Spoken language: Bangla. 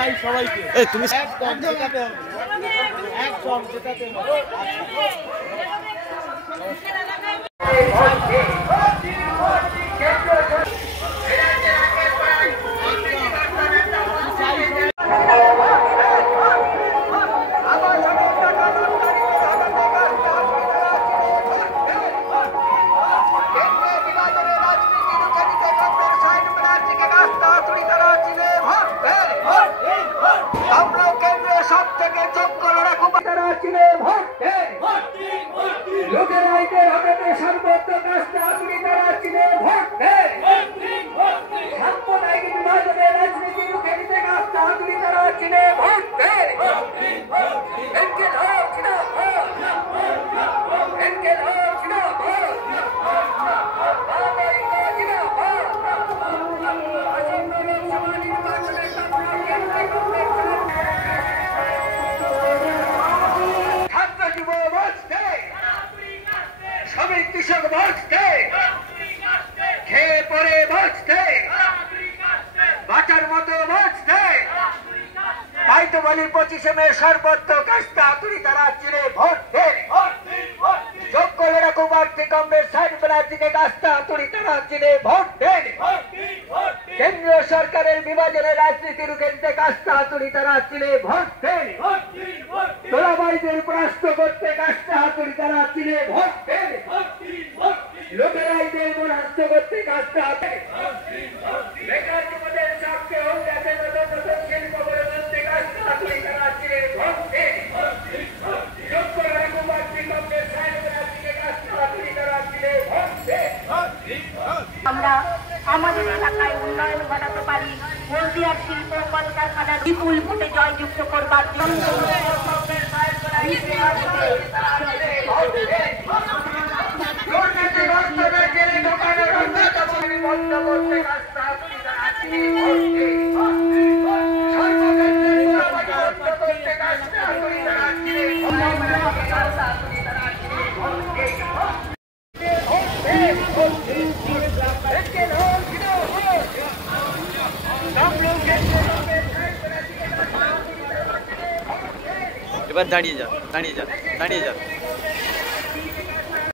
চাই সবাইকে। এই তুমি একদম জেতাতে হবে, একদম জেতাতে হবে। কৃষক বাঁচতে, খেয়ে পরে বাঁচতে, বাঁচার মতো বাঁচতে, তাই তো বলি 25শে মে সর্বত্র কাস্তা হাতুড়ি তারা চিনে ভোট দে। যোগ্য লড়াকু প্রার্থী কংগ্রেস সাইড ব্যানার্জিকে কাস্তা হাতুড়ি তারা চিনে ভোট দেন। কেন্দ্রীয় সরকারের বিভাজনের রাজনীতি রুখে কাস্তা হাতুড়ি তারা চিনে ভোট দেন। তোলাবাড়িদের পরাস্ত করতে কাস্তা হাতুড়ি তারা চিনে ভোট দেন। লোকেরাইদের পরাস্ত করতে কাস্তা হাতুড়ি, বেকার যুবদের স্বার্থে উন্নয়নের নতুন নতুন শিল্প গড়ে তুলতে কাস্তা হাতুড়ি তারা চিনে ভোট দেন। যোগ্য লড়াকু প্রার্থী কংগ্রেস সাইড ব্যানার্জিকে কাস্তা হাতুড়ি তারা চিনে ভোট দেন। আমরা আমাদের এলাকায় উন্নয়ন ঘটাতে পারি, হলদিয়ার শিল্প কলকারখানার বিপুল ভোটে জয়যুক্ত করবার জন্য এবার দাঁড়িয়ে যা, দাঁড়িয়ে যা, দাঁড়িয়ে যা।